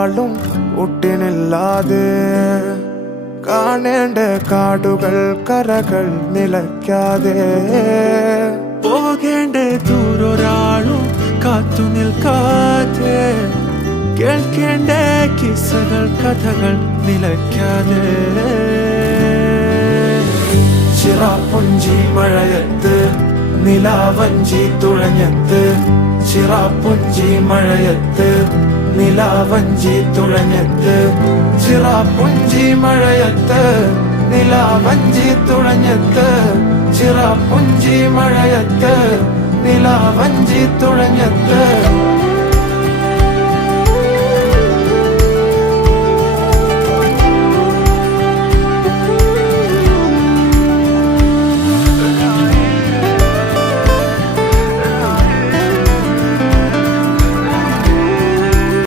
ഒരാളും ഒട്ടിനില്ലാതെ കാണേണ്ട കാടുകൾ കരകൾ നിലയ്ക്കാതെ പോകേണ്ട ദൂരൊരാളും കാത്തു നിൽക്കാതെ കേൾക്കേണ്ട കിസ്സകൾ കഥകൾ നിലയ്ക്കാതെ ചിറാപ്പുഞ്ചി മഴയത്ത് നിലാവഞ്ചി തുഴഞ്ഞത്ത് ചിറാപ്പുഞ്ചി മഴയത്ത് നിലാവഞ്ചി തുഴഞ്ഞത്ത് ചിറാപ്പുഞ്ചി മഴയത്ത് നിലാവഞ്ചി തുഴഞ്ഞത്ത് ചിറാപ്പുഞ്ചി മഴയത്ത് നിലാവഞ്ചി തുഴഞ്ഞത്ത്